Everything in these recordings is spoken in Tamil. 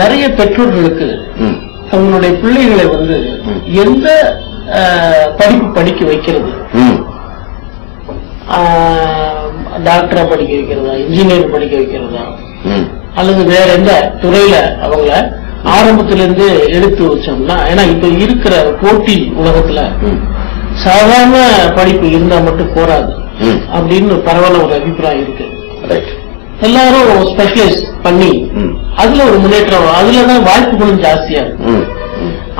நிறைய பெற்றோர்களுக்கு தங்களுடைய பிள்ளைகளை எந்த படிப்பு படிக்க வைக்கிறது, டாக்டரா படிக்க வைக்கிறதா, இன்ஜினியர் படிக்க வைக்கிறதா, அல்லது வேற எந்த துறையில அவங்கள ஆரம்பத்திலிருந்து எடுத்து வச்சோம்னா, ஏன்னா இப்ப இருக்கிற போட்டி உலகத்துல சாதாரண படிப்பு இருந்தா மட்டும் போராது அப்படின்னு பரவாயில்ல ஒரு அபிப்பிராயம் இருக்கு. எல்லாரும் ஸ்பெஷலைஸ் பண்ணி அதுல ஒரு முன்னேற்றம், அதுலதான் வாய்ப்புகளும் ஜாஸ்தியா இருக்கு.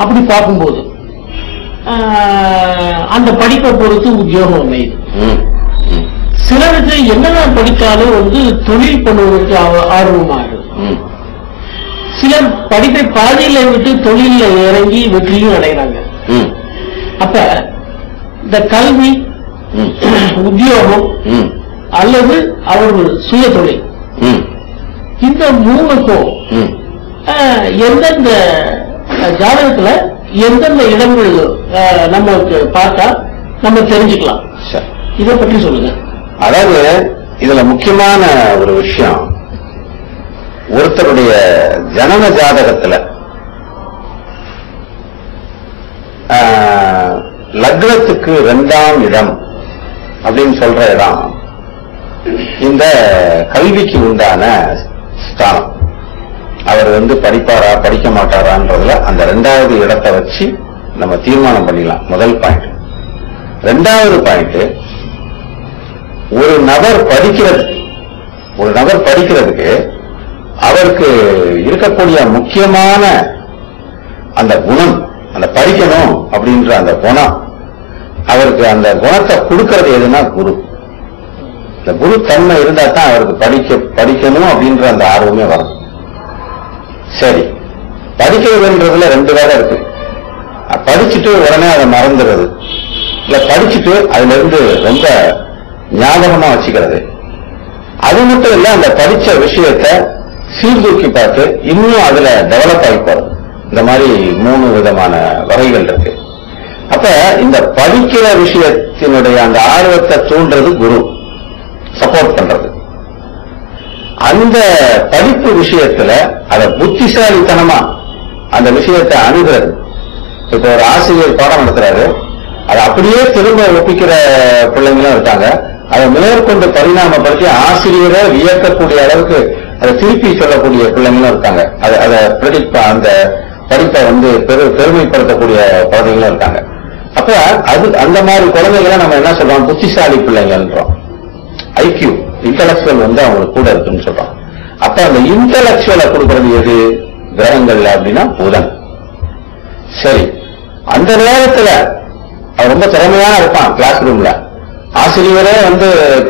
அப்படி பார்க்கும்போது அந்த படிப்பை பொறுத்து உத்தியோகம் அமையுது. சிலருக்கு என்னதான் படித்தாலும் தொழில் பண்ணுவதற்கு ஆர்வமா இருக்கு. சிலர் படிப்பை பாதியில விட்டு தொழில இறங்கி வெற்றியும் அடைகிறாங்க. அப்ப இந்த கல்வி, உத்தியோகம் அல்லது அவர்கள் சுய தொழில், இந்த மூணுக்கும் எந்தெந்த ஜாதகத்துல எந்தெந்த இடங்கள் நமக்கு பார்த்தா நம்ம தெரிஞ்சுக்கலாம், இதை பற்றி சொல்லுங்க. அதாவது இதுல முக்கியமான ஒரு விஷயம், ஒருத்தருடைய ஜனன ஜாதகத்துல லக்னத்துக்கு 2ஆம் இடம் அப்படின்னு சொல்ற இடம் இந்த கல்விக்கு உண்டான ஸ்தானம். அவர் படிப்பாரா படிக்க மாட்டாரான்றதுல அந்த 2வது இடத்தை வச்சு நம்ம தீர்மானம் பண்ணிடலாம். முதல் பாயிண்ட். 2வது பாயிண்ட், ஒரு நபர் படிக்கிறதுக்கு அவருக்கு இருக்கக்கூடிய முக்கியமான அந்த குணம், அந்த படிக்கணும் அப்படின்ற அந்த குணம், அவருக்கு அந்த குணத்தை கொடுக்கறது எதுனா குரு. இந்த குரு தன்மை இருந்தா தான் அவருக்கு படிக்கணும் அப்படின்ற அந்த ஆர்வமே வரும். சரி, படிக்கிறதுன்றதுல 2 வேலை இருக்கு. படிச்சுட்டு உடனே அதை மறந்துடுறது, இல்ல படிச்சுட்டு அதுல இருந்து ரொம்ப ஞாபகமா வச்சுக்கிறது. அது மட்டும் இல்ல, அந்த படிச்ச விஷயத்தை சீர்தூக்கி பார்த்து இன்னும் அதுல டெவலப் ஆகி போறது. இந்த மாதிரி 3 விதமான வகைகள் இருக்கு. அப்ப இந்த படிக்கிற விஷயத்தினுடைய அந்த ஆர்வத்தை தூண்டுறது குரு, சப்போர்ட் பண்றது. அந்த படிப்பு விஷயத்துல அத புத்திசாலித்தனமா அந்த விஷயத்தை அணுகிறது. இப்ப ஒரு ஆசிரியர் பாடம் நடத்துறாரு, அதை அப்படியே திரும்ப ஒப்பிக்கிற பிள்ளைங்களும் இருக்காங்க. அதை மேற்கொண்டு பரிணாமப்படுத்தி ஆசிரியரை வியக்கக்கூடிய அளவுக்கு அதை திருப்பி சொல்லக்கூடிய பிள்ளைங்களும் இருக்காங்க. அதை பிரெடிக்ட் அந்த படிப்பை பெருமைப்படுத்தக்கூடிய குழந்தைங்களும் இருக்காங்க. அப்ப அது அந்த மாதிரி குழந்தைகளை நம்ம என்ன சொல்றோம், புத்திசாலி பிள்ளைங்கன்றோம். ஐக்கியூ, இன்டலெக்சுவல் அவங்களுக்கு கூட இருக்குன்னு சொல்றோம். அப்ப அந்த இன்டலெக்சுவலை கொடுக்கறது எது கிரகங்கள்ல அப்படின்னா புதன். சரி, அந்த நேரத்துல அவன் ரொம்ப திறமையான இருப்பான். கிளாஸ் ரூம்ல ஆசிரியரே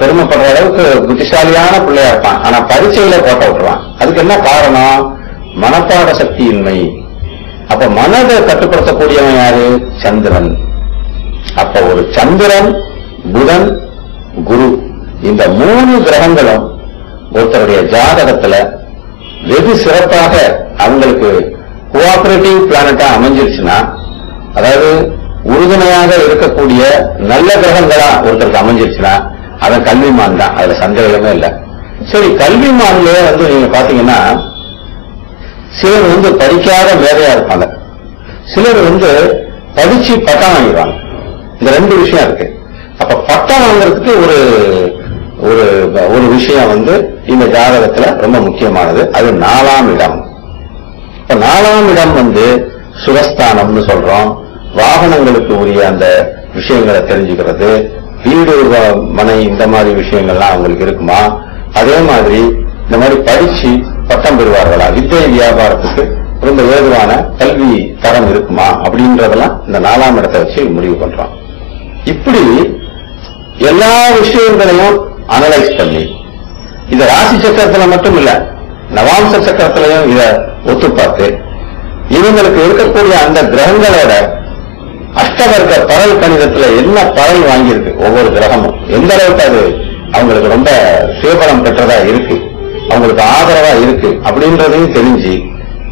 பெருமைப்படுற அளவுக்கு புத்திசாலியான பிள்ளையா இருப்பான். ஆனா பரீட்சையில போட்ட விட்டுருவான். அதுக்கு என்ன காரணம்? மனப்பாட சக்தியின்மை. அப்ப மனதை கட்டுப்படுத்தக்கூடியவன் யாரு? சந்திரன். அப்ப ஒரு சந்திரன், புதன், குரு, இந்த 3 கிரகங்களும் ஒருத்தருடைய ஜாதகத்துல வெகு சிறப்பாக அவங்களுக்கு கோஆபரேட்டிவ் பிளானட்டா அமைஞ்சிருச்சுன்னா, அதாவது உறுதுணையாக இருக்கக்கூடிய நல்ல கிரகங்களா ஒருத்தருக்கு அமைஞ்சிருச்சுன்னா அவன் கல்விமான் தான், அதுல சந்தேகமே இல்லை. சரி, கல்விமான்லயே நீங்க பாத்தீங்கன்னா சிலர் படிக்காத மேதையா இருப்பாங்க, சிலர் படிச்சு பட்டம் வாங்கிடுவாங்க. இந்த 2 விஷயம் இருக்கு. அப்ப பட்டம் வாங்குறதுக்கு ஒரு விஷயம் இந்த ஜாதகத்துல ரொம்ப முக்கியமானது. அது 4ஆம் இடம். இப்ப 4ஆம் இடம் சுகஸ்தானம்னு சொல்றோம். வாகனங்களுக்கு உரிய அந்த விஷயங்களை தெரிஞ்சுக்கிறது, வீடு மனை இந்த மாதிரி விஷயங்கள்லாம் அவங்களுக்கு இருக்குமா? அதே மாதிரி இந்த மாதிரி படிச்சு பட்டம் பெறுவார்களா? வித்தை வியாபாரத்துக்கு ரொம்ப ஏதுவான கல்வி தரம் இருக்குமா? அப்படின்றதெல்லாம் இந்த 4ஆம் இடத்தை வச்சு முடிவு பண்றோம். இப்படி எல்லா விஷயங்களையும் அனலைஸ் பண்ணி இந்த ராசி சக்கரத்துல மட்டும் இல்ல, நவாம்ச சக்கரத்திலையும் இத ஒத்து பார்த்து இவங்களுக்கு இருக்கக்கூடிய அந்த கிரகங்களோட அஷ்டவர்க்க பரல் கணிதத்துல என்ன பரல் வாங்கியிருக்கு, ஒவ்வொரு கிரகமும் எந்த அளவுக்கு அது அவங்களுக்கு ரொம்ப சுயபலம் பெற்றதா இருக்கு, அவங்களுக்கு ஆதரவா இருக்கு அப்படின்றதையும் தெரிஞ்சு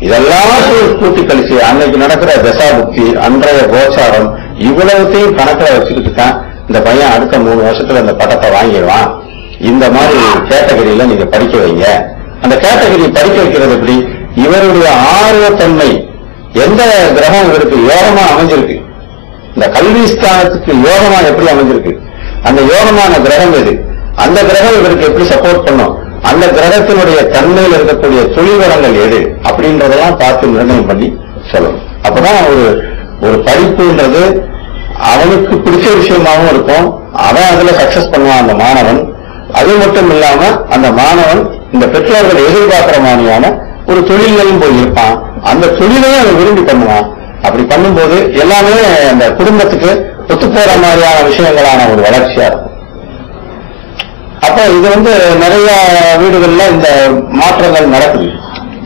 இதெல்லாம் கூட்டி கழிச்சு அன்னைக்கு நடக்கிற தசாபுக்தி, அன்றைய கோச்சாரம், இவ்வளவுத்தையும் கணக்கில் வச்சுக்கிட்டு தான் இந்த பையன் அடுத்த 3 வருஷத்துல இந்த பட்டத்தை வாங்கிடுவான், இந்த மாதிரி கேட்டகரியில நீங்க படிக்க வைங்க அந்த கேட்டகரி படிக்க வைக்கிறது எப்படி? இவருடைய ஆர்வத்தன்மை எந்த கிரகம் இவருக்கு யோகமா அமைஞ்சிருக்கு, இந்த கல்வி ஸ்தானத்துக்கு யோகமா எப்படி அமைஞ்சிருக்கு, அந்த யோகமான கிரகம் எது, அந்த கிரகம் இவருக்கு எப்படி சப்போர்ட் பண்ணும், அந்த கிரகத்தினுடைய தன்மையில் இருக்கக்கூடிய தொழில் வளங்கள் எது அப்படின்றதெல்லாம் பார்த்து நிர்ணயம் பண்ணி சொல்லணும். அப்பதான் ஒரு படிப்புன்றது அவனுக்கு பிடிச்ச விஷயமாகவும் இருக்கும், அவன் அதுல சக்சஸ் பண்ணுவான் அந்த மாணவன். அது மட்டும் இல்லாம அந்த மாணவன் இந்த பெற்றோர்கள் எதிர்பார்க்கிற மாதிரியான ஒரு தொழிலையும் போய் இருப்பான், அந்த தொழிலையும் அவன் விரும்பி பண்ணுவான். அப்படி பண்ணும்போது எல்லாமே அந்த குடும்பத்துக்கு ஒத்து போற மாதிரியான விஷயங்களான ஒரு வளர்ச்சியா இருக்கும். அப்ப இது நிறைய வீடுகள்ல இந்த மாற்றங்கள் நடக்குது.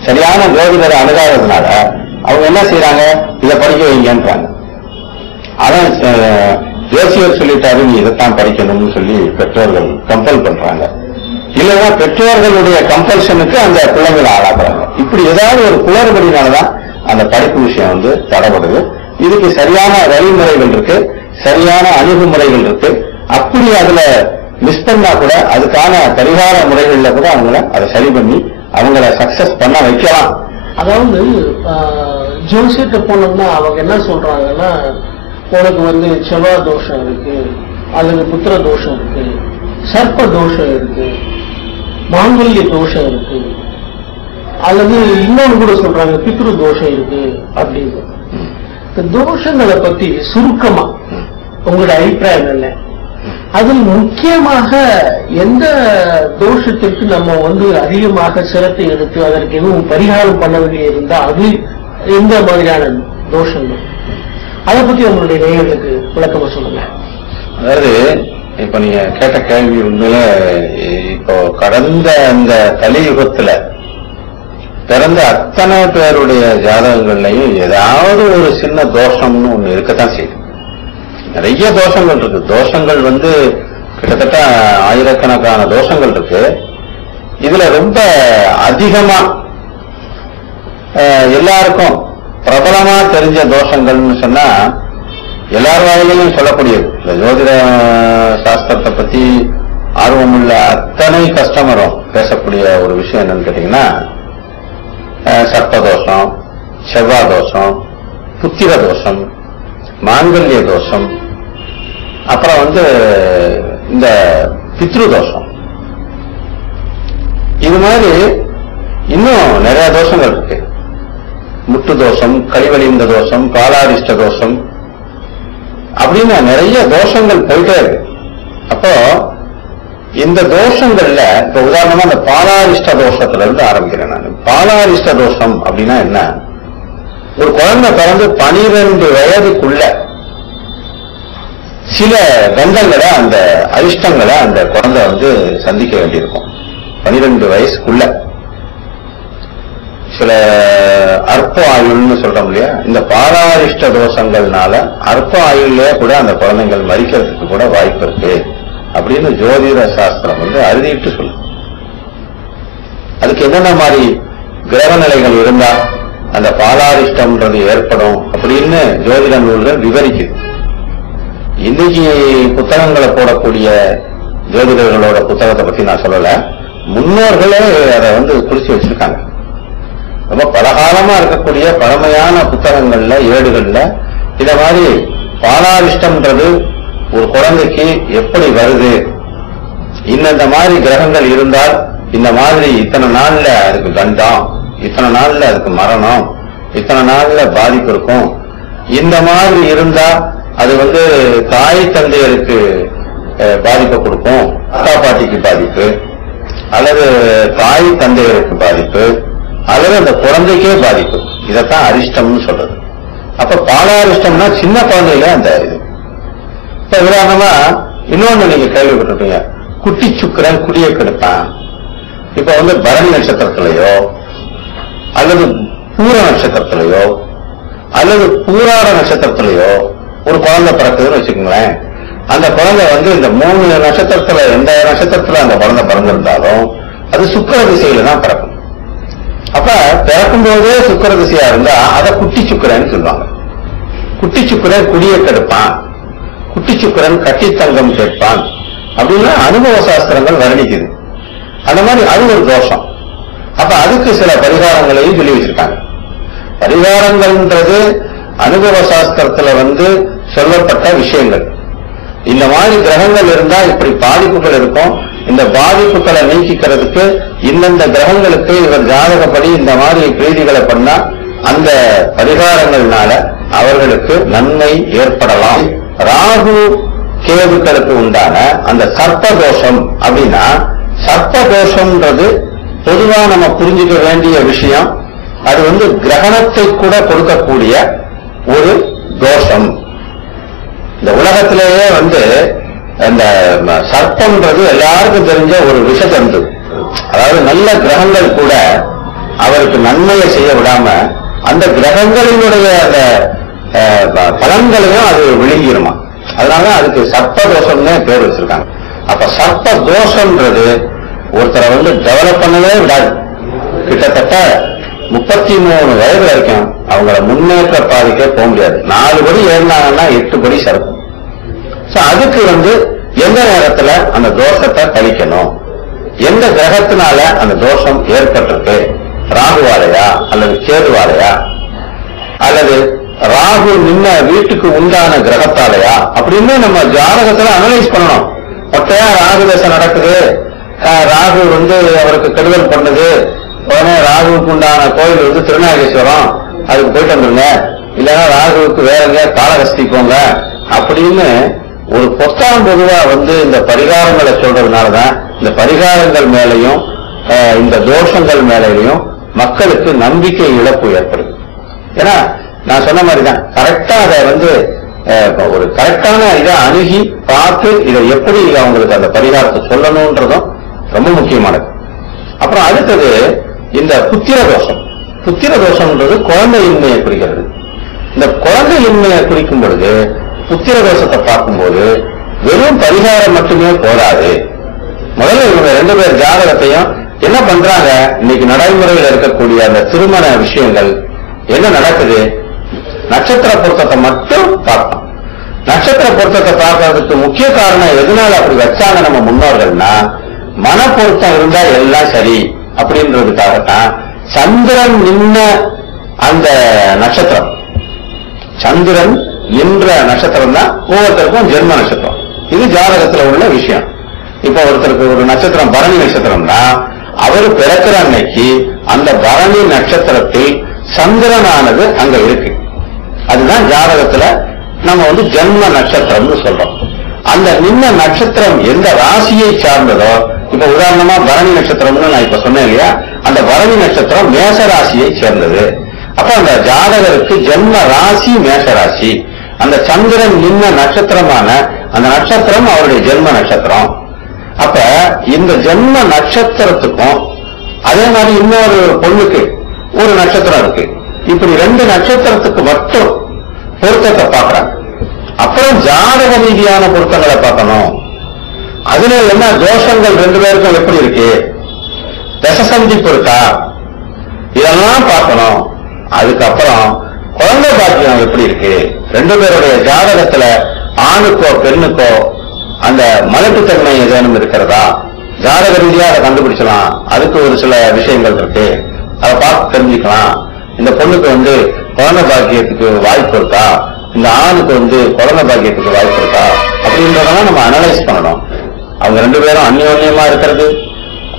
சரியான ஜோதிடரை அணுகாததுனால அவங்க என்ன செய்யறாங்க, இதை படிக்க வைங்கன்றாங்க. அதான் ஜோசியர் சொல்லிட்டாரு நீ இதைத்தான் படிக்கணும்னு சொல்லி பெற்றோர்கள் கம்பல் பண்றாங்க. இல்லைன்னா பெற்றோர்களுடைய கம்பல்ஷனுக்கு அந்த பிள்ளைங்களை ஆளாக்குறாங்க. இப்படி ஏதாவது ஒரு குளறுபடினாலதான் அந்த படிப்பு விஷயம் தடப்படுது. இதுக்கு சரியான வழிமுறைகள் இருக்கு, சரியான அணுகுமுறைகள் இருக்கு. அப்படி அதுல மிஸ் பண்ணா கூட அதுக்கான பரிகார முறைகள்ல கூட அவங்கள அதை சரி பண்ணி அவங்கள சக்சஸ் பண்ண வைக்கலாம். அதாவது ஜோசியத்தை போனோம்னா அவங்க என்ன சொல்றாங்கன்னா, உனக்கு செவ்வாய் தோஷம் இருக்கு, அல்லது புத்திர தோஷம் இருக்கு, சர்ப்ப தோஷம் இருக்கு, மாங்கல்ய தோஷம் இருக்கு, அல்லது இன்னொன்று கூட சொல்றாங்க பித்ரு தோஷம் இருக்கு அப்படின்னு. இந்த தோஷங்களை பத்தி சுருக்கமா உங்களோட அபிப்பிராயம் என்ன? அதில் முக்கியமாக எந்த தோஷத்திற்கு நம்ம அதிகமாக சிரத்தை எடுத்து அதற்கு எதுவும் பரிகாரம் பண்ண வேண்டிய இருந்தா அது எந்த மாதிரியான தோஷங்கள், அதை பத்தி உங்களுடைய நேயர்களுக்கு விளக்கமா சொல்லுங்க. அதாவது இப்ப நீங்க கேட்ட கேள்வி உண்மையில இப்போ கடந்த அந்த கலியுகத்துல பிறந்த அத்தனை பேருடைய ஜாதகங்கள்லையும் ஏதாவது ஒரு சின்ன தோஷம்னு ஒண்ணு இருக்கத்தான் செய்யுது. நிறைய தோஷங்கள் இருக்கு. தோஷங்கள் கிட்டத்தட்ட ஆயிரக்கணக்கான தோஷங்கள் இருக்கு. இதுல ரொம்ப அதிகமா எல்லாருக்கும் பிரபலமா தெரிஞ்ச தோஷங்கள்னு சொன்னா எல்லார் வாயிலையும் சொல்லக்கூடியது. இந்த ஜோதிட சாஸ்திரத்தை பத்தி ஆர்வமுள்ள அத்தனை கஸ்டமரும் பேசக்கூடிய ஒரு விஷயம் என்னன்னு கேட்டீங்கன்னா, சர்ப்பதோஷம், செவ்வாய் தோஷம், புத்திர தோஷம், மாங்கல்ய தோஷம், அப்புறம் இந்த பித்ரு தோஷம். இது மாதிரி இன்னும் நிறைய தோஷங்கள் இருக்கு. முட்டு தோஷம், கைவலிந்த தோஷம், பாலாரிஷ்ட தோஷம் அப்படின்னு நிறைய தோஷங்கள் போயிட்டே இருக்கு. அப்போ இந்த தோஷங்கள்ல இப்ப உதாரணமா இந்த பாலாரிஷ்ட தோஷத்துல இருந்து ஆரம்பிக்கிறேன் நான். பாலாரிஷ்ட தோஷம் அப்படின்னா என்ன? ஒரு குழந்தை பிறந்து 12 வயதுக்குள்ள சில கண்டங்களை, அந்த அரிஷ்டங்களை அந்த குழந்தை சந்திக்க வேண்டியிருக்கும். 12 வயசுக்குள்ள சில அற்ப ஆயுள்னு சொல்றோம் இல்லையா, இந்த பாலாரிஷ்ட தோஷங்கள்னால அற்ப ஆயுள்லயே கூட அந்த குழந்தைகள் மரிக்கிறதுக்கு கூட வாய்ப்பு இருக்கு அப்படின்னு ஜோதிட சாஸ்திரம் அறுதிட்டு சொல்லு. அதுக்கு என்னென்ன மாதிரி கிரக நிலைகள் இருந்தா அந்த பாலாரிஷ்டம்ன்றது ஏற்படும் அப்படின்னு ஜோதிட நூல்கள் விவரிக்குது. இன்னைக்கு புத்தகங்களை போடக்கூடிய ஜோதிடர்களோட புத்தகத்தை பத்தி நான் சொல்லல, முன்னோர்களே அதை குறிச்சு வச்சிருக்காங்க. ரொம்ப பலகாலமா இருக்கக்கூடிய பழமையான புத்தகங்கள்ல, ஏடுகள்ல இத மாதிரி பாலாரிஷ்டம்ன்றது ஒரு குழந்தைக்கு எப்படி வருது, இந்த மாதிரி கிரகங்கள் இருந்தால் இந்த மாதிரி இத்தனை நாள்ல அதுக்கு கண்டம், இத்தனை நாள்ல அதுக்கு மரணம், இத்தனை நாள்ல பாதிப்பு இருக்கும், இந்த மாதிரி இருந்தா அது தாய் தந்தையருக்கு பாதிப்பை கொடுக்கும், அக்கா பாட்டிக்கு பாதிப்பு, அல்லது தாய் தந்தையருக்கு பாதிப்பு, அல்லது அந்த குழந்தைக்கே பாதிப்பு. இதைத்தான் அரிஷ்டம்னு சொல்றது. அப்ப பாலாரிஷ்டம்னா சின்ன குழந்தையில அந்த இது. இப்ப உதாரணமா இன்னொன்னு நீங்க கேள்விப்பட்டிருப்பீங்க, குட்டி சுக்கரன் குடியை கெடுப்பான். இப்ப பரணி நட்சத்திரத்திலேயோ அல்லது பூர நட்சத்திரத்திலேயோ அல்லது பூராட நட்சத்திரத்திலேயோ ஒரு குழந்தை பிறக்குதுன்னு வச்சுக்கோங்களேன். அந்த குழந்தை இந்த 3 நட்சத்திரத்துல எந்த நட்சத்திரத்துல அந்த குழந்தை பிறந்திருந்தாலும் அது சுக்கிர திசையில தான் பிறக்கும். அப்ப பிறக்கும் போதே சுக்கிர திசையா இருந்தா அதை குட்டி சுக்கிரன்னு சொல்லுவாங்க. குட்டி சுக்கிரன் குடியை கெடுப்பான், குட்டி சுக்கிரன் கட்டி தங்கம் கேட்பான் அப்படின்னு அனுபவ சாஸ்திரங்கள் வர்ணிக்குது. அந்த மாதிரி அது ஒரு தோஷம். அப்ப அதுக்கு சில பரிகாரங்களையும் சொல்லி வச்சிருக்காங்க. பரிகாரங்கள்ன்றது அனுபவ சாஸ்திரத்துல சொல்லப்பட்ட விஷயங்கள். இந்த மாதிரி கிரகங்கள் இருந்தா இப்படி பாதிப்புகள் இருக்கும், இந்த பாதிப்புகளை நீக்கிக்கிறதுக்கு இந்தந்த கிரகங்களுக்கு இவர் ஜாதகப்படி இந்த மாதிரி பிரீதிகளை பண்ணா அந்த பரிகாரங்கள்னால அவர்களுக்கு நன்மை ஏற்படலாம். ராகு கேதுக்களுக்கு உண்டான அந்த சர்ப்பதோஷம் அப்படின்னா, சர்ப்பதோஷம்ன்றது பொதுவா நம்ம புரிஞ்சுக்க வேண்டிய விஷயம். அது கிரகணத்தை கூட கொடுக்கக்கூடிய ஒரு தோஷம். இந்த உலகத்திலேயே இந்த சர்ப்பம்ன்றது எல்லாருக்கும் தெரிஞ்ச ஒரு விஷஜந்து. அதாவது நல்ல கிரகங்கள் கூட அவருக்கு நன்மையை செய்ய விடாம அந்த கிரகங்களினுடைய அந்த பலன்களையும் அது விழுங்கிருமா. அதனால அதுக்கு சர்ப்ப தோஷம்னே பேர் வச்சிருக்காங்க. அப்ப சர்ப்ப தோஷம்ன்றது ஒருத்தரை டெவலப் பண்ணவே விடாது. கிட்டத்தட்ட 33 வயது வரைக்கும் அவங்கள முன்னேற்ற பாதிக்க போக முடியாது. 4 படி ஏறினாங்கன்னா 8 படி சறுக்கும். அதுக்கு எந்த நேரத்துல அந்த தோஷத்தை கழிக்கணும், எந்த கிரகத்தினால அந்த தோஷம் ஏற்பட்டிருக்கு, ராகுவாலையா அல்லது கேதுவாலையா அல்லது ராகு நின்ன வீட்டுக்கு உண்டான கிரகத்தாலையா அப்படின்னு நம்ம ஜாதகத்துல அனலைஸ் பண்ணணும். மொட்டையா ராகு தசை நடக்குது, ராகு அவருக்கு கெடுதல் பண்ணுது, உடனே ராகுவுக்கு உண்டான கோயில் திருநாகேஸ்வரம், அதுக்கு போயிட்டு வந்துருங்க, இல்லைன்னா ராகுவுக்கு வேற எங்க காலகஸ்தி போங்க அப்படின்னு ஒரு பொத்தாம் பொதுவா இந்த பரிகாரங்களை சொல்றதுனாலதான் இந்த பரிகாரங்கள் மேலையும் இந்த தோஷங்கள் மேலையும் மக்களுக்கு நம்பிக்கை இழப்பு ஏற்படுது. ஏன்னா நான் சொன்ன மாதிரிதான் கரெக்டா அதை ஒரு கரெக்டான இதை அணுகி பார்த்து இதை எப்படி அவங்களுக்கு அந்த பரிகாரத்தை சொல்லணும்ன்றதும் ரொம்ப முக்கியமானது. அப்புறம் அடுத்தது இந்த புத்திர தோஷம். புத்திர தோஷம்ன்றது குழந்தையின்மையை குறிக்கிறது. இந்த குழந்தையின்மையை குறிக்கும் பொழுது புத்திர தோஷத்தை பார்க்கும்போது வெறும் பரிகாரம் மட்டுமே போதாது. முதல்ல இவங்க 2 பேர் ஜாதகத்தையும் என்ன பண்றாங்க, இன்னைக்கு நடைமுறையில் இருக்கக்கூடிய அந்த திருமண விஷயங்கள் என்ன நடக்குது, நட்சத்திர பொருத்தத்தை மட்டும் பார்க்கணும். நட்சத்திர பொருத்தத்தை பார்க்கறதுக்கு முக்கிய காரணம் எதனால அப்படி வச்சாங்க நம்ம முன்னோர்கள்னா, மன பொருத்தம் இருந்தா எல்லாம் சரி அப்படின்றதுக்காகத்தான் சந்திரன் நின்ன அந்த நட்சத்திரம், சந்திரன் என்ற நட்சத்திரம் தான் ஒவ்வொருத்தருக்கும் ஜென்ம நட்சத்திரம். இது ஜாதகத்துல உள்ள விஷயம். இப்ப ஒருத்தருக்கு ஒரு நட்சத்திரம் பரணி நட்சத்திரம்னா அவர் பிறக்கிற அன்னைக்கு அந்த பரணி நட்சத்திரத்தில் சந்திரனானது அங்க இருக்கு. அதுதான் ஜாதகத்துல நம்ம ஜென்ம நட்சத்திரம்னு சொல்றோம். அந்த நின்ன நட்சத்திரம் எந்த ராசியை சார்ந்ததோ, இப்ப உதாரணமா பரணி நட்சத்திரம்னு நான் இப்ப சொன்னேன் இல்லையா, அந்த பரணி நட்சத்திரம் மேச ராசியை சேர்ந்தது. அப்ப அந்த ஜாதகருக்கு ஜென்ம ராசி மேச ராசி. அந்த சந்திரன் நின்ன நட்சத்திரமான அந்த நட்சத்திரம் அவருடைய ஜென்ம நட்சத்திரம். அப்ப இந்த ஜென்ம நட்சத்திரத்துக்கும் அதே மாதிரி இன்னொரு பொண்ணுக்கு ஒரு நட்சத்திரம் இருக்கு. இப்படி 2 நட்சத்திரத்துக்கு மட்டும் பொருத்தத்தை பார்க்கறாங்க. அப்புறம் ஜாதக ரீதியான பொருத்தங்களை பார்க்கணும். அதுல என்ன தோஷங்கள் 2 பேருக்கும் எப்படி இருக்கு, தசை சந்திப்பு இருக்கா, இதெல்லாம் பார்க்கணும். அதுக்கப்புறம் குழந்தை பாக்கியம் எப்படி இருக்கு, 2 பேருடைய ஜாதகத்துல ஆணுக்கோ பெண்ணுக்கோ அந்த மலட்டுத்தன்மை ஏதேனும் இருக்கிறதா, ஜாதக ரீதியா அதை கண்டுபிடிச்சலாம். அதுக்கு ஒரு சில விஷயங்கள் இருக்கு, அதை பார்த்து தெரிஞ்சுக்கலாம். இந்த பொண்ணுக்கு குழந்தை பாக்கியத்துக்கு வாய்ப்பு இருக்கா, இந்த ஆணுக்கு குழந்தை பாக்கியத்துக்கு வாய்ப்பு இருக்கா அப்படின்றதெல்லாம் நம்ம அனலைஸ் பண்ணணும். அவங்க 2 பேரும் அந்யோன்யமா இருக்கிறது,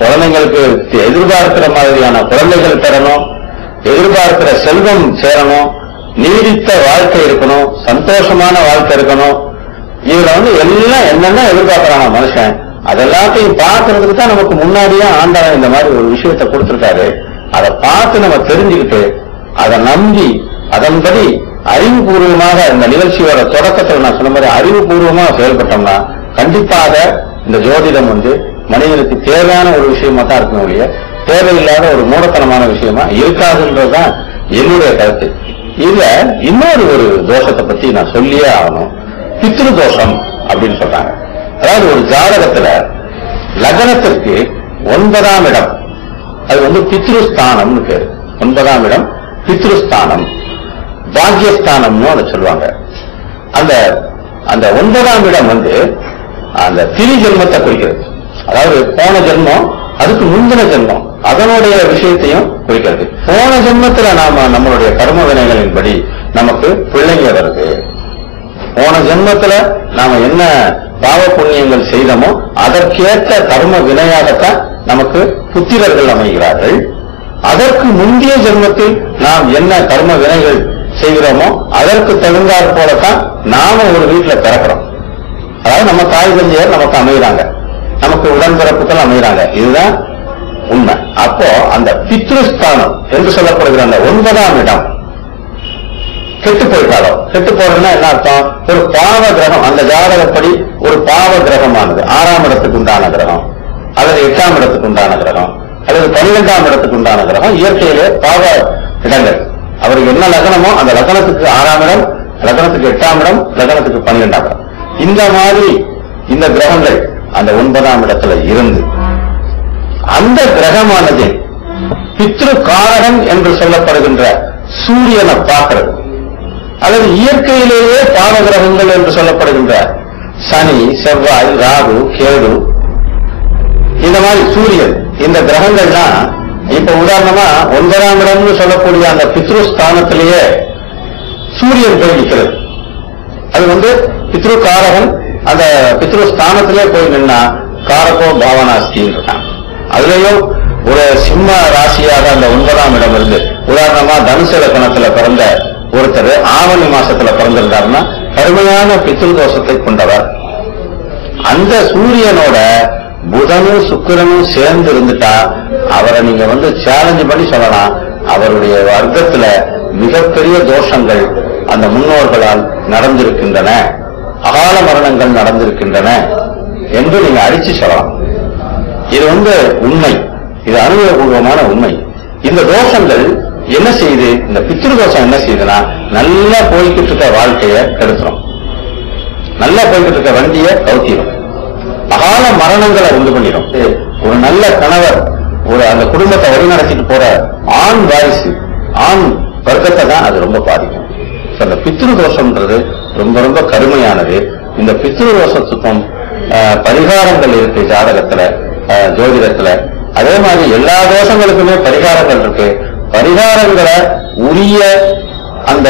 குழந்தைங்களுக்கு எதிர்பார்க்கிற மாதிரியான குழந்தைகள் பெறணும், எதிர்பார்க்கிற செல்வம் சேரணும், நீடித்த வாழ்க்கை இருக்கணும், சந்தோஷமான வாழ்க்கை இருக்கணும். இதுல எல்லாம் என்னென்ன எதிர்பார்க்கிறாங்க மனுஷன், அதெல்லாத்தையும் பார்க்கறதுக்கு தான் நமக்கு முன்னாடியே ஆண்டவன் இந்த மாதிரி ஒரு விஷயத்தை கொடுத்திருக்காரு. அதை பார்த்து நம்ம தெரிஞ்சுக்கிட்டு அதை நம்பி அதன்படி அறிவுபூர்வமாக இந்த நிகழ்ச்சியோட தொடக்கத்தில் நான் சொன்ன மாதிரி அறிவுபூர்வமாக செயல்பட்டோம்னா கண்டிப்பாக இந்த ஜோதிடம் மனிதனுக்கு தேவையான ஒரு விஷயமா தான் இருக்கணும் ஒழிய தேவையில்லாத ஒரு மூடத்தனமான விஷயமா இருக்காதுன்றதுதான் என்னுடைய கருத்து. இதுல இன்னொரு ஒரு தோஷத்தை பத்தி நான் சொல்லியே ஆகணும். பித்ரு தோஷம் அப்படின்னு சொல்றாங்க. அதாவது ஒரு ஜாதகத்துல லக்னத்திற்கு 9ஆம் இடம், அது பித்ருஸ்தானம்னு பேரு. 9ஆம் இடம் பித்ருஸ்தானம், பாக்யஸ்தானம்னு அதை சொல்லுவாங்க. அந்த அந்த 9ஆம் இடம் அந்த திரி ஜென்மத்தை குறிக்கிறது. அதாவது போன ஜென்மம், அதுக்கு முந்தின ஜென்மம், அதனுடைய விஷயத்தையும் குறிக்கிறது. போன ஜென்மத்துல நாம நம்மளுடைய கர்ம வினைகளின்படி நமக்கு பிள்ளைங்க வருது. போன ஜென்மத்துல நாம என்ன பாவ புண்ணியங்கள் செய்தோமோ அதற்கேற்ற கர்ம வினையாகத்தான் நமக்கு புத்திரர்கள் அமைகிறார்கள். அதற்கு முந்தைய ஜென்மத்தில் நாம் என்ன கர்ம வினைகள் செய்கிறோமோ அதற்கு தகுந்தாற் போலத்தான் நாம ஒரு வீட்டுல பிறக்கிறோம். அதாவது நம்ம தாய் தந்தையர் நமக்கு அமைகிறாங்க, நமக்கு உடன்பிறப்புகள் அமைகிறாங்க. இதுதான் உண்மை. அப்போ அந்த பித்ருஸ்தானம் என்று சொல்லப்படுகிற அந்த 9ஆம் இடம் கெட்டு போயிட்டாலும், கெட்டு போறதுன்னா என்ன அர்த்தம்? ஒரு பாவ கிரகம், அந்த ஜாதகப்படி ஒரு பாவ கிரகமானது 6ஆம் இடத்துக்கு உண்டான கிரகம் அல்லது 8ஆம் இடத்துக்கு உண்டான கிரகம் அல்லது 12ஆம் இடத்துக்கு உண்டான கிரகம் இயற்கையிலே பாவ இடங்கள். அவருக்கு என்ன லக்னமோ அந்த லக்னத்துக்கு 6ஆம் இடம், லக்னத்துக்கு 8ஆம் இடம், லக்னத்துக்கு 12ஆம் இடம், இந்த மாதிரி இந்த கிரகங்கள் அந்த 9ஆம் இடத்துல இருந்து அந்த கிரகமானது பித்ரு காரகன் என்று சொல்லப்படுகின்ற சூரியனை பார்க்கிறது, அல்லது இயற்கையிலேயே பாவ கிரகங்கள் என்று சொல்லப்படுகின்ற சனி, செவ்வாய், ராகு, கேது, இந்த மாதிரி சூரியன், இந்த கிரகங்கள்லாம் இப்ப உதாரணமா 9ஆம் இடம்னு சொல்லக்கூடிய அந்த பித்ரு ஸ்தானத்திலேயே சூரியன் போய் நிற்கிறது. அது பித்ரு காரகன் அந்த பித்ரு ஸ்தானத்திலே போய் நின்னா காரகோ பாவனாஸ்தின்னு இருக்கான். அதுலயும் ஒரு சிம்ம ராசியாக அந்த 9ஆம் இடம் இருந்து, உதாரணமா தனுசு லக்னத்துல பிறந்த ஒருத்தர் ஆவணி மாசத்துல பிறந்திருந்தாருன்னா கடுமையான பித்ருதோஷத்தை கொண்டவர். அந்த சூரியனோட புதனும் சுக்கிரனும் சேர்ந்து இருந்துட்டா அவரை நீங்க சேலஞ்ச் பண்ணி சொல்லலாம், அவருடைய வர்க்கத்துல மிகப்பெரிய தோஷங்கள் அந்த முன்னோர்களால் நடந்திருக்கின்றன, அகால மரணங்கள் நடந்திருக்கின்றன என்று நீங்க அடிச்சு சொல்லலாம். இது உண்மை, இது அனுபவபூர்வமான உண்மை. இந்த தோஷங்கள் என்ன செய்யுது? இந்த பித்ருதோஷம் என்ன செய்யுதுன்னா நல்லா போய்கிட்டு இருக்க வாழ்க்கைய கெடுத்துரும், நல்லா போய்கிட்டு இருக்க வண்டியை கவுத்திடும், அகால மரணங்களை உண்டு பண்ணிடும். ஒரு நல்ல கணவர் அந்த குடும்பத்தை வழிநடத்திட்டு போற ஆண் வாரிசு, ஆண் வர்க்கத்தை தான் அது ரொம்ப பாதிக்கும். அந்த பித்ருதோஷம்ன்றது ரொம்ப ரொம்ப கடுமையானது. இந்த பித்ருதோஷத்துக்கும் பரிகாரங்கள் இருக்கு ஜாதகத்துல, ஜோதிடத்துல. அதே மாதிரி எல்லா தோஷங்களுக்குமே பரிகாரங்கள் இருக்கு. பரிகாரங்களை உரிய அந்த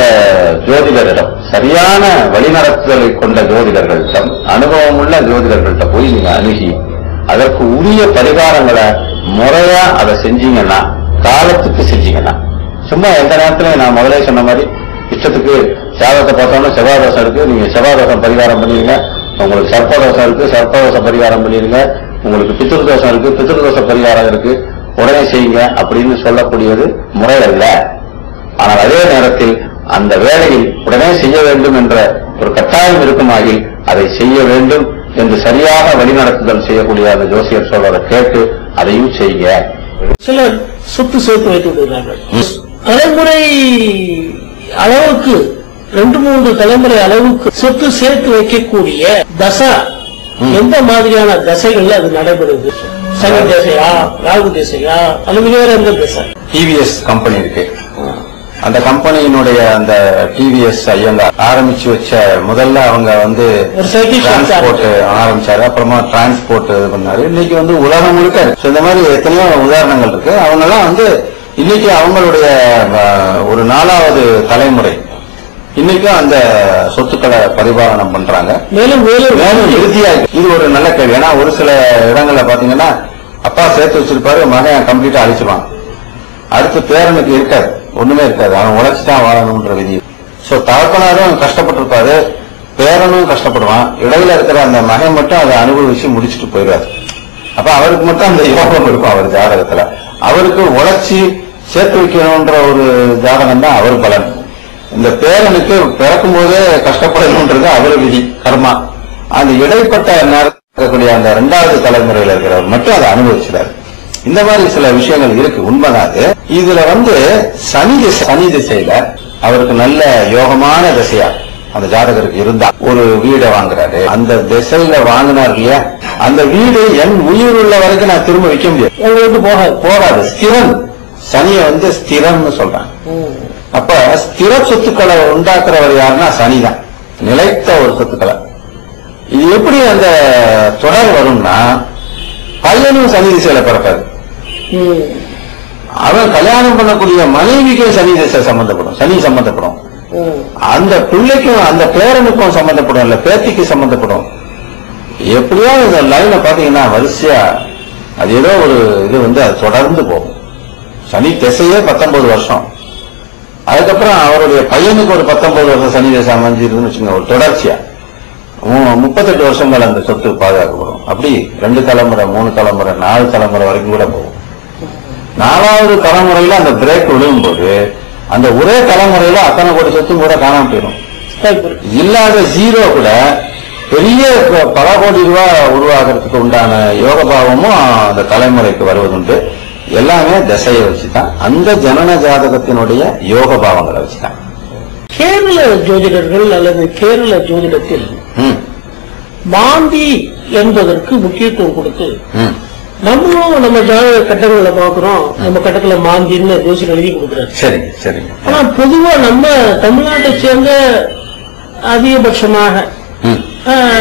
ஜோதிடரிடம், சரியான வழிநடத்துதலை கொண்ட ஜோதிடர்களிடம், அனுபவம் உள்ள ஜோதிடர்கள்ட்ட போய் நீங்க அணுகி அதற்கு உரிய பரிகாரங்களை முறையா அதை செஞ்சீங்கன்னா, காலத்துக்கு செஞ்சீங்கன்னா, சும்மா எந்த நேரத்திலையும் நான் முதலே சொன்ன மாதிரி இஷ்டத்துக்கு ஜாதகத்தை பார்த்தோம்னா செவ்வாய் தோஷம் இருக்கு, நீங்க செவ்வாய் தோஷம் பரிகாரம் பண்ணிருங்க, உங்களுக்கு சர்ப்பதோஷம் இருக்கு, சர்ப்பதோஷ பரிகாரம் பண்ணிருங்க, உங்களுக்கு பித்ருதோஷம் இருக்கு, பித்ருதோஷ பரிகாரம் இருக்கு, உடனே செய்யுங்க அப்படின்னு சொல்லக்கூடியது முறை அல்ல. ஆனால் அதே நேரத்தில் அந்த வேலையில் உடனே செய்ய வேண்டும் என்ற ஒரு கட்டாயம் இருக்குமாகில் அதை செய்ய வேண்டும் என்று சரியாக வழிநடத்துதல் செய்யக்கூடிய அந்த ஜோசியர் சொல்றதை கேட்டு அதையும் செய்ய. சிலர் சொத்து சேர்த்து வைத்து விடுகிறார்கள். தலைமுறை அளவுக்கு 2-3 தலைமுறை அளவுக்கு சொத்து சேர்த்து வைக்கக்கூடிய தசா எந்த மாதிரியான தசைகள்ல அது நடைபெறுது? சனி தசையா, ராகு தசையா, அல்லது வேற எந்த தசை? டிவிஎஸ் கம்பெனி இருக்கு. அந்த கம்பெனியினுடைய அந்த டிவிஎஸ் ஐயங்கார் ஆரம்பிச்சு வச்ச முதல்ல அவங்க டிரான்ஸ்போர்ட் ஆரம்பிச்சாரு, அப்புறமா டிரான்ஸ்போர்ட் பண்ணாரு. இன்னைக்கு உலகம் முழுக்க இந்த மாதிரி எத்தனையோ உதாரணங்கள் இருக்கு. அவங்க எல்லாம் இன்னைக்கு அவங்களுடைய ஒரு 4வது தலைமுறை இன்னைக்கும் அந்த சொத்துக்களை பரிபாலனம் பண்றாங்க. மேலும் இறுதியா இது ஒரு நல்ல கேள்வி. ஏன்னா ஒரு சில இடங்கள்ல பாத்தீங்கன்னா அப்பா சேர்த்து வச்சிருப்பாரு, மகன் கம்ப்ளீட்டா அழிச்சிருவான், அடுத்து பேரனுக்கு இருக்காது, ஒண்ணுமே இருக்காது, அவன் உழைச்சுதான் வாழணும்ன்ற விதி. சோ தகப்பனாரும் கஷ்டப்பட்டிருப்பாரு, பேரனும் கஷ்டப்படுவான், இடையில இருக்கிற அந்த மகன் மட்டும் அதை அனுபவிச்சு முடிச்சுட்டு போயிடுவாரு. அப்ப அவருக்கு மட்டும் அந்த யோகம் இருக்கும் அவர் ஜாதகத்துல. அவருக்கு உழைச்சி சேர்த்து வைக்கணும்ன்ற ஒரு ஜாதகம் தான் அவர் பலன். இந்த பேரனுக்கு பிறக்கும் போதே கஷ்டப்படணும்ன்றது அவர் விதி, கர்மா. அந்த இடைப்பட்ட நேரக்கூடிய அந்த 2வது தலைமுறையில இருக்கிறவர் மட்டும் அதை அனுபவிச்சுறாரு. இந்த மாதிரி சில விஷயங்கள் இருக்கு, உண்மைதான். இதுல சனி திசையில அவருக்கு நல்ல யோகமான திசையா அந்த ஜாதகருக்கு இருந்தா ஒரு வீடை வாங்குறாரு. அந்த திசையில வாங்கினார் இல்லையா, அந்த வீடு என் உயிர் உள்ள வரைக்கும் நான் திரும்ப விற்க முடியாது, போகாது. ஸ்திரன் சனியை ஸ்திரம்னு சொல்றாங்க. அப்ப ஸ்திர சொத்துக்களை உண்டாக்குறவர் யாருன்னா சனிதான், நிலைத்த ஒரு சொத்துக்களை. இது எப்படி அந்த தொடர் வரும்னா பையனும் சனி திசையில பிறப்பாரு. அவன் கல்யாணம் பண்ணக்கூடிய மனைவிக்கும் சனி திசை சம்பந்தப்படும், சனி சம்பந்தப்படும். அந்த பிள்ளைக்கும் அந்த பேரனுக்கும் சம்பந்தப்படும், இல்ல பேத்திக்கு சம்பந்தப்படும். எப்படியாவது இந்த லைன்ல பாத்தீங்கன்னா வரிசையா அது ஏதோ ஒரு இது அது தொடர்ந்து போகும். சனி திசையே 19 வருஷம். அதுக்கப்புறம் அவருடைய பையனுக்கு ஒரு 19 வருஷம் சனி திசை அமைஞ்சிருக்குன்னு வச்சுக்கோங்க. ஒரு தொடர்ச்சியா 38 வருஷங்கள் அந்த சொத்து பாதுகாக்கப்படும். அப்படி 2 தலைமுறை 3 தலைமுறை 4 தலைமுறை வரைக்கும் கூட போகும். 4வது தலைமுறையில அந்த பிரேக் விழும்போது அந்த ஒரே தலைமுறையில அத்தனை கோடி சொத்தும் கூட காணாம போயிடும். இல்லாத ஜீரோ கூட பெரிய பல கோடி ரூபாய் உருவாகிறதுக்கு உண்டான யோக பாவமும் அந்த தலைமுறைக்கு வருவதுண்டு. எல்லாமே திசையை வச்சுதான், அந்த ஜனன ஜாதகத்தினுடைய யோக பாவங்களை வச்சுதான். கேரள ஜோதிடர்கள் அல்லது கேரள ஜோதிடத்தில் மாந்தி என்பதற்கு முக்கியத்துவம் கொடுத்து நம்மளும் நம்ம ஜாதக கட்டங்களை பாக்குறோம். நம்ம கட்டத்துல மாந்தின்னு ஜோசியர் எழுதி கொடுக்குறாரு. சரி சரி. ஆனா பொதுவா நம்ம தமிழ்நாட்டை சேர்ந்த அதிகபட்சமாக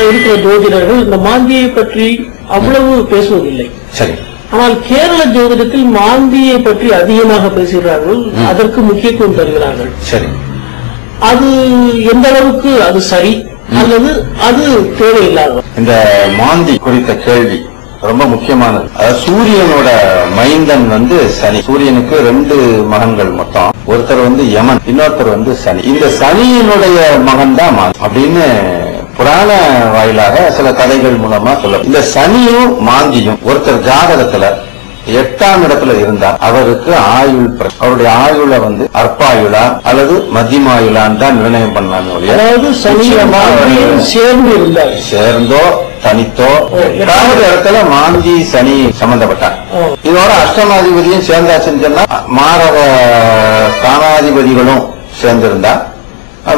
இருக்கிற ஜோதிடர்கள் இந்த மாந்தியை பற்றி அவ்வளவு பேசுவதில்லை. சரி. ஆனால் கேரள ஜோதிடத்தில் மாந்தியை பற்றி அதிகமாக பேசுகிறார்கள், அதற்கு முக்கியத்துவம் தருகிறார்கள். சரி. அது எந்த அளவுக்கு அது சரி அல்லது அது தேவையில்லாத? இந்த மாந்தி குறித்த கேள்வி ரொம்ப முக்கியமானது. அதாவது சூரியனோட மைந்தன் சனி. சூரியனுக்கு 2 மகன்கள் மொத்தம். ஒருத்தர் யமன், இன்னொருத்தர் சனி. இந்த சனியினுடைய மகன் தான் மாந்தி அப்படின்னு புராண வாயிலாக சில கதைகள் மூலமா சொல்ல. இந்த சனியும் மாந்தியும் ஒருத்தர் ஜாதகத்துல 8ஆம் இடத்துல இருந்தா அவருக்கு ஆயுள், அவருடைய ஆயுள அற்பாயுளா அல்லது மத்தியமாயுளான்னு தான் நிர்ணயம் பண்ணாங்க. அதாவது சேர்ந்தோ தனித்தோ 8வது இடத்துல மாந்தி சனி சம்பந்தப்பட்டாங்க. இதோட அஷ்டமாதிபதியும் சேர்ந்தாச்சுன்னு சொன்னா மாரக ஸ்தானாதிபதிகளும் சேர்ந்திருந்தா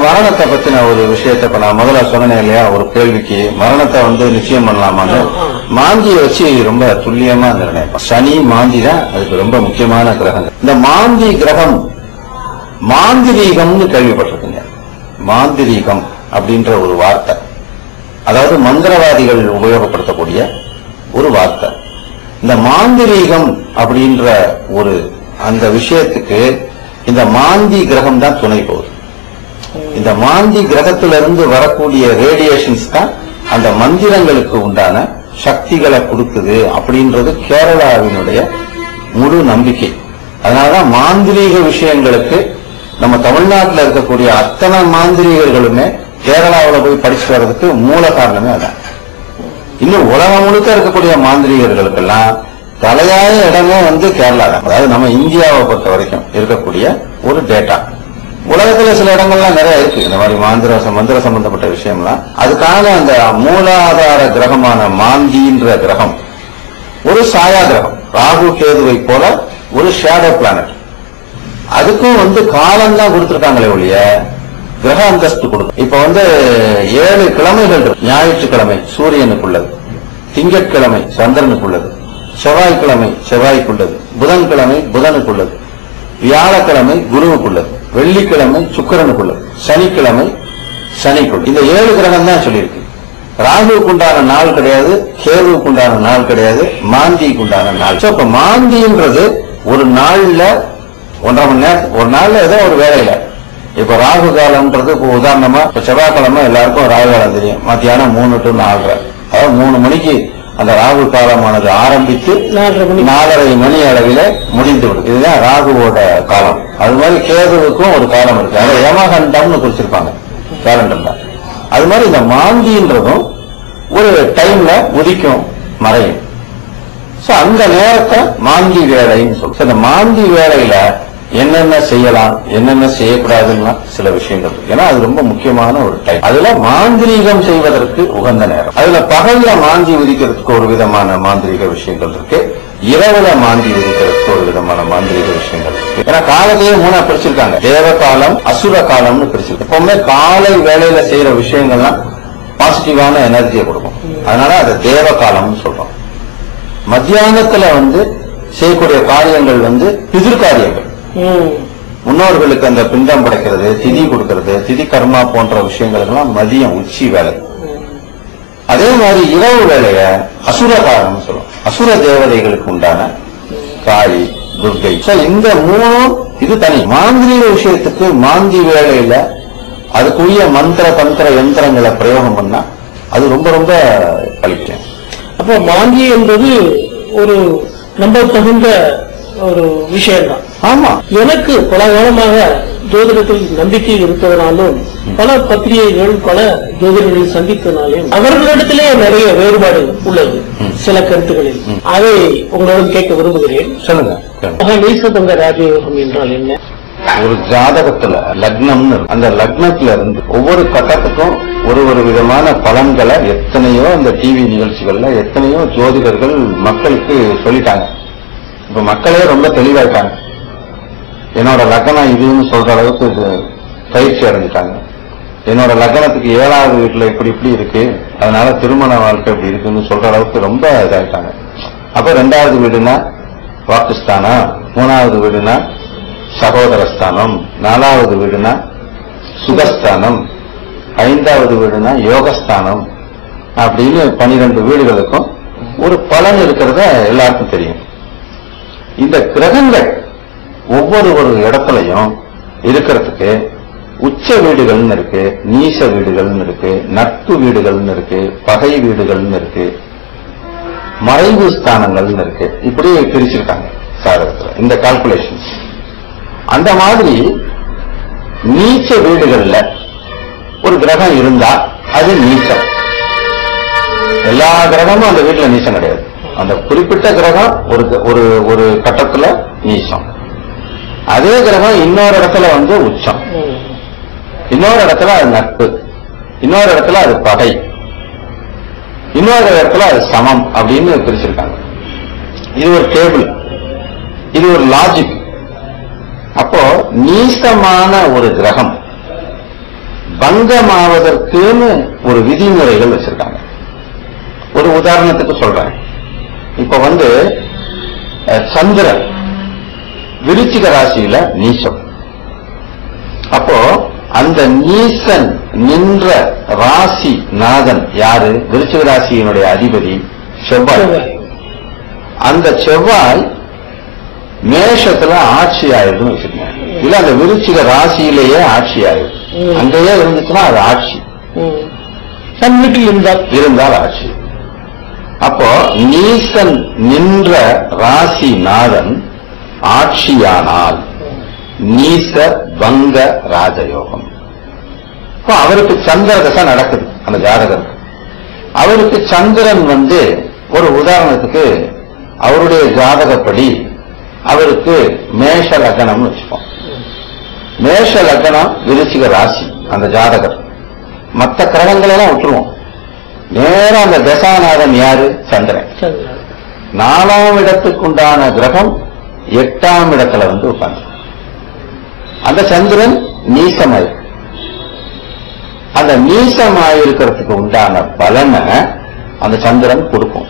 மரணத்தை பத்தின ஒரு விஷயத்தை இப்ப நான் முதல்ல சொன்னேன் இல்லையா, ஒரு கேள்விக்கு மரணத்தை நிச்சயம் பண்ணலாமான்னு மாந்தியை வச்சு ரொம்ப துல்லியமா நிர்ணயம். சனி மாந்தி தான் அதுக்கு ரொம்ப முக்கியமான கிரகங்கள். இந்த மாந்தி கிரகம் மாந்திரீகம்னு கேள்விப்பட்டிருக்கீங்க. மாந்திரீகம் அப்படின்ற ஒரு வார்த்தை, அதாவது மந்திரவாதிகள் உபயோகப்படுத்தக்கூடிய ஒரு வார்த்தை. இந்த மாந்திரீகம் அப்படின்ற ஒரு அந்த விஷயத்துக்கு இந்த மாந்தி கிரகம் தான் துணை போகுது. இந்த மாந்தி கிரகத்திலிருந்து வரக்கூடிய ரேடியேஷன்ஸ் தான் அந்த மந்திரங்களுக்கு உண்டான சக்திகளை கொடுக்குது அப்படின்றது கேரளாவினுடைய முழு நம்பிக்கை. அதனாலதான் மாந்திரீக விஷயங்களுக்கு நம்ம தமிழ்நாட்டில் இருக்கக்கூடிய அத்தனை மாந்திரீகர்களுமே கேரளாவில் போய் படிச்சு வர்றதுக்கு மூல காரணமே அதான். இன்னும் உலகம் முழுக்க இருக்கக்கூடிய மாந்திரீகர்களுக்கெல்லாம் தலையாய இடமே கேரளா தான். அதாவது நம்ம இந்தியாவை பொறுத்த வரைக்கும் இருக்கக்கூடிய ஒரு டேட்டா. உலகத்துல சில இடங்கள்லாம் நிறைய இருக்கு இந்த மாதிரி மந்திர சம்பந்தப்பட்ட விஷயம்லாம். அதுக்கான அந்த மூலாதார கிரகமான மாந்தின்ற கிரகம் ஒரு சாயா கிரகம், ராகு கேதுவை போல ஒரு ஷேடோ பிளானட். அதுக்கும் காலம் தான் கொடுத்திருக்காங்களே ஒழிய கிரக அந்தஸ்து கொடுக்கும். இப்ப 7 கிழமைகள் இருக்கு. ஞாயிற்றுக்கிழமை சூரியனுக்குள்ளது, திங்கட்கிழமை சந்திரனுக்குள்ளது, செவ்வாய்க்கிழமை செவ்வாய்க்குள்ளது, புதன்கிழமை புதனுக்குள்ளது, வியாழக்கிழமை குருவுக்குள்ளது, வெள்ளிக்கிழமை சுக்கிரனுக்குள்ளது, சனிக்கிழமை சனிக்குள்ளது. இந்த 7 கிரகம் தான் சொல்லியிருக்கு. ராகுவுக்கு உண்டான நாள் கிடையாது, கேதுவுக்கு உண்டான நாள் கிடையாது, மாந்திக்கு உண்டான நாள். இப்ப மாந்தின்றது ஒரு நாள்ல 1.5 மணி நேரம், ஒரு நாள்ல ஏதோ ஒரு வேலையில. இப்ப ராகு காலம்ன்றது இப்ப உதாரணமா இப்ப செவ்வாய்க்கிழமை எல்லாருக்கும் ராகு காலம் தெரியும். மத்தியானம் 3 to 4:30, அதாவது 3 மணிக்கு அந்த ராகு காலமானது ஆரம்பித்து 4:30 மணி அளவில முடிந்து விடும். இதுதான் ராகுவோட காலம். அது மாதிரி கேதுவுக்கும் ஒரு காலம் இருக்கு, அதை யமகண்டம்னு குறிச்சிருப்பாங்க கேலண்டர்ல. அது மாதிரி இந்த மாந்தின்றதும் ஒரு டைம்ல உதிக்கும் மறையும். அந்த நேரத்தை மாந்தி வேலைன்னு சொல்லுவோம். இந்த மாந்தி வேலையில என்னென்ன செய்யலாம் என்னென்ன செய்யக்கூடாதுன்னா சில விஷயங்கள் இருக்கு. ஏன்னா அது ரொம்ப முக்கியமான ஒரு டைம். அதுல மாந்திரீகம் செய்வதற்கு உகந்த நேரம். அதுல பகல்ல மாந்தி உதிக்கிறதுக்கு ஒரு விதமான மாந்திரீக விஷயங்கள் இருக்கு, இரவுல மாந்தி உதிக்கிறதுக்கு ஒரு விதமான மாந்திரீக விஷயங்கள் இருக்கு. ஏன்னா காலத்தையே 3 பிரிச்சிருக்காங்க, தேவ காலம் அசுர காலம்னு பிரிச்சிருக்காங்க. எப்பவுமே காலை வேலையில செய்யற விஷயங்கள்லாம் பாசிட்டிவான எனர்ஜியை கொடுக்கும், அதனால அது தேவ காலம்னு சொல்றோம். மத்தியானத்துல செய்யக்கூடிய காரியங்கள் பிதிர்காரியங்கள், முன்னோர்களுக்கு அந்த பிண்டம் படைக்கிறது, திதி கொடுக்கிறது, திதி கர்மா போன்ற விஷயங்களுக்கெல்லாம் மதியம் உச்சி வேலை. அதே மாதிரி இரவு வேலைய அசுர காலம் சொல்லுவோம். அசுர தேவதைகளுக்கு உண்டான காளி துர்கை. இந்த மூணும் இது தனி. மாந்திரீக விஷயத்துக்கு மாந்தி வேளையில அதுக்குரிய மந்திர தந்திர யந்திரங்களை பிரயோகம் பண்ணா அது ரொம்ப ரொம்ப பலிக்கும். அப்போ மாந்தி என்பது ஒரு நம்ப தகுந்த ஒரு விஷயம்தான். ஆமா, எனக்கு பல காலமாக ஜோதிடத்தில் நம்பிக்கை இருப்பதனாலும் பல பத்திரிகைகள் பல ஜோதிடர்களை சந்தித்தனாலும் அவர்களிடத்திலே நிறைய வேறுபாடு உள்ளது சில கருத்துக்களில். அதை உங்களிடம் கேட்க விரும்புகிறேன். சொல்லுங்க. நீசபங்க ராஜயோகம் என்றால் என்ன? ஒரு ஜாதகத்துல லக்னம்னு அந்த லக்னத்துல இருந்து ஒவ்வொரு கட்டத்துக்கும் ஒரு ஒரு விதமான பலன்களை எத்தனையோ இந்த டிவி நிகழ்ச்சிகள்ல எத்தனையோ ஜோதிடர்கள் மக்களுக்கு சொல்லிட்டாங்க. இப்ப மக்களே ரொம்ப தெளிவாயிட்டாங்க. என்னோட லக்னம் இதுன்னு சொல்ற அளவுக்கு பயிற்சி அடைஞ்சிட்டாங்க. என்னோட லக்னத்துக்கு 7வது வீட்டுல இப்படி இப்படி இருக்கு, அதனால திருமண வாழ்க்கை இப்படி இருக்குன்னு சொல்ற அளவுக்கு ரொம்ப இதாயிட்டாங்க. அப்ப 2வது வீடுனா வாக்குஸ்தானம், 3வது வீடுனா சகோதரஸ்தானம், 4வது வீடுனா சுகஸ்தானம், 5வது வீடுனா யோகஸ்தானம் அப்படின்னு 12 வீடுகளுக்கும் ஒரு பலன் இருக்கிறத எல்லாருக்கும் தெரியும். இந்த கிரகங்கள் ஒவ்வொரு ஒரு இடத்துலையும் இருக்கிறதுக்கு உச்ச வீடுகள்னு இருக்கு, நீச வீடுகள்னு இருக்கு, நட்பு வீடுகள்னு இருக்கு, பகை வீடுகள்னு இருக்கு, மறைவு ஸ்தானங்கள்னு இருக்கு. இப்படி பிரிச்சிருக்காங்க சாதகத்துல இந்த கால்குலேஷன். அந்த மாதிரி நீச்ச வீடுகள்ல ஒரு கிரகம் இருந்தா அது நீச்சம். எல்லா கிரகமும் அந்த வீட்டுல நீச்சம் கிடையாது. அந்த குறிப்பிட்ட கிரகம் ஒரு கட்டத்துல நீச்சம். அதே கிரகம் இன்னொரு இடத்துல உச்சம், இன்னொரு இடத்துல அது நட்பு, இன்னொரு இடத்துல அது பகை, இன்னொரு இடத்துல அது சமம் அப்படின்னு பிரிச்சிருக்காங்க. இது ஒரு டேபிள், இது ஒரு லாஜிக். அப்போ நீசமான ஒரு கிரகம் பங்கமாவதற்குன்னு ஒரு விதிமுறைகள் வச்சிருக்காங்க. ஒரு உதாரணத்துக்கு சொல்றேன். இப்ப சந்திரன் விருச்சிக ராசியில நீசம். அப்போ அந்த நீசன் நின்ற ராசி நாதன் யாரு? விருச்சிக ராசியினுடைய அதிபதி செவ்வாய். அந்த செவ்வாய் மேஷத்துல ஆட்சி ஆயிடுதுன்னு வச்சிருக்கேன். இல்ல அந்த விருச்சிக ராசியிலேயே ஆட்சி ஆயிடுது. அங்கேயே இருந்துச்சுன்னா அது ஆட்சி, இருந்தால் ஆட்சி. அப்போ நீசன் நின்ற ராசி நாதன் ஆட்சியானால் நீச பங்க ராஜயோகம். இப்போ அவருக்கு சந்திர தசை நடக்குது அந்த ஜாதகருக்கு. அவருக்கு சந்திரன் ஒரு உதாரணத்துக்கு அவருடைய ஜாதகப்படி அவருக்கு மேஷ லக்னம்னு வச்சுப்போம். மேஷ லக்னம் விருச்சிக ராசி அந்த ஜாதகர். மற்ற கிரகங்கள் எல்லாம் விட்டுருவோம். நேரம் அந்த தசாநாதன் யாரு? சந்திரன். 4ஆம் இடத்துக்குண்டான கிரகம் 8ஆம் இடத்துல உட்கார்ந்து அந்த சந்திரன் நீசமாய், அந்த நீசமாயிருக்கிறதுக்கு உண்டான பலனை அந்த சந்திரன் கொடுக்கும்.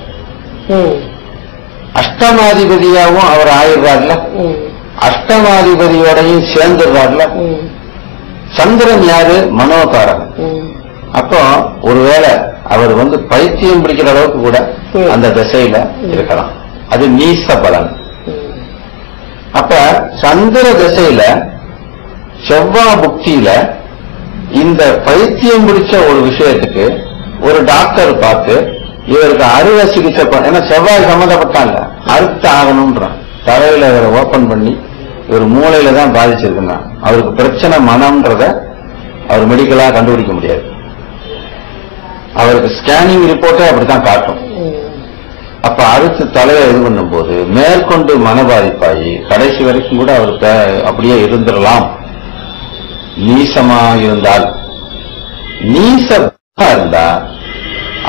அஷ்டமாதிபதியாவும் அவர் ஆயிடுறாருல, அஷ்டமாதிபதியோடையும் சேர்ந்துடுறாருல. சந்திரன் யாரு? மனோகாரன். அப்போ ஒருவேளை அவர் பைத்தியம் பிடிக்கிற அளவுக்கு கூட அந்த திசையில இருக்கலாம். அது நீச பலன். அப்ப சந்திர திசையில செவ்வாய் புக்தியில இந்த பைத்தியம் பிடிச்ச ஒரு விஷயத்துக்கு ஒரு டாக்டர் பார்த்து இவருக்கு அறுவை சிகிச்சை ஏன்னா செவ்வாய் சம்மந்தப்பட்டாங்க அறுத்து ஆகணும்ன்றான். தலையில இவரை ஓபன் பண்ணி இவர் மூளையில தான் பாதிச்சிருக்குன்னா அவருக்கு பிரச்சனை மனம்ன்றத அவர் மெடிக்கலா கண்டுபிடிக்க முடியாது. அவருக்கு ஸ்கேனிங் ரிப்போர்ட்டே அப்படித்தான் காட்டும். அப்ப அறுத்து தலையை இது பண்ணும் போது மேற்கொண்டு மன பாதிப்பாகி கடைசி வரைக்கும் கூட அவருக்கு அப்படியே இருந்துடலாம். நீசமா இருந்தால், நீசமா இருந்தா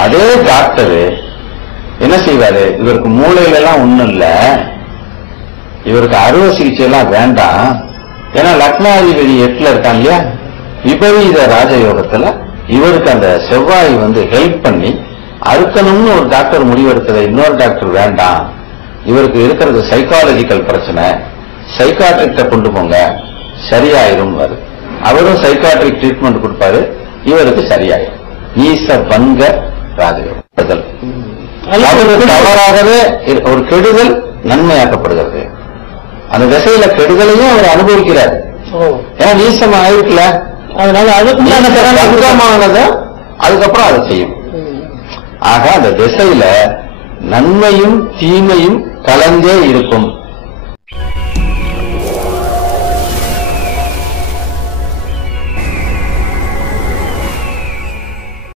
அதே டாக்டரு என்ன செய்வாரு? இவருக்கு மூளையில எல்லாம் ஒண்ணும் இல்ல, இவருக்கு அறுவை சிகிச்சை எல்லாம் வேண்டாம். ஏன்னா லக்னாதிபதி 8ல இருக்காங்க இல்லையா, விபரீத ராஜயோகத்துல இவருக்கு அந்த செவ்வாய் ஹெல்ப் பண்ணி அறுக்கணும்னு ஒரு டாக்டர் முடிவெடுத்ததை இன்னொரு டாக்டர் வேண்டாம், இவருக்கு இருக்கிறது சைக்காலஜிக்கல் பிரச்சனை, சைக்காட்ரிக்ட கொண்டு போங்க சரியாயிரும். அவரும் சைக்காட்ரிக் ட்ரீட்மெண்ட் கொடுப்பாரு, இவருக்கு சரியாயிரும். நீச பங்க ராஜயோகம். அவருக்கு தவறாகவே ஒரு கெடுதல் நன்மையாக்கப்படுகிறது. அந்த திசையில கெடுதலையும் அவர் அனுபவிக்கிறார். ஏன்னா நீசமா இருக்குல்ல, அதனால அதுக்குமானத அதுக்கப்புறம் அதை செய்யும். ஆக அந்த திசையில நன்மையும் தீமையும் கலந்தே இருக்கும்.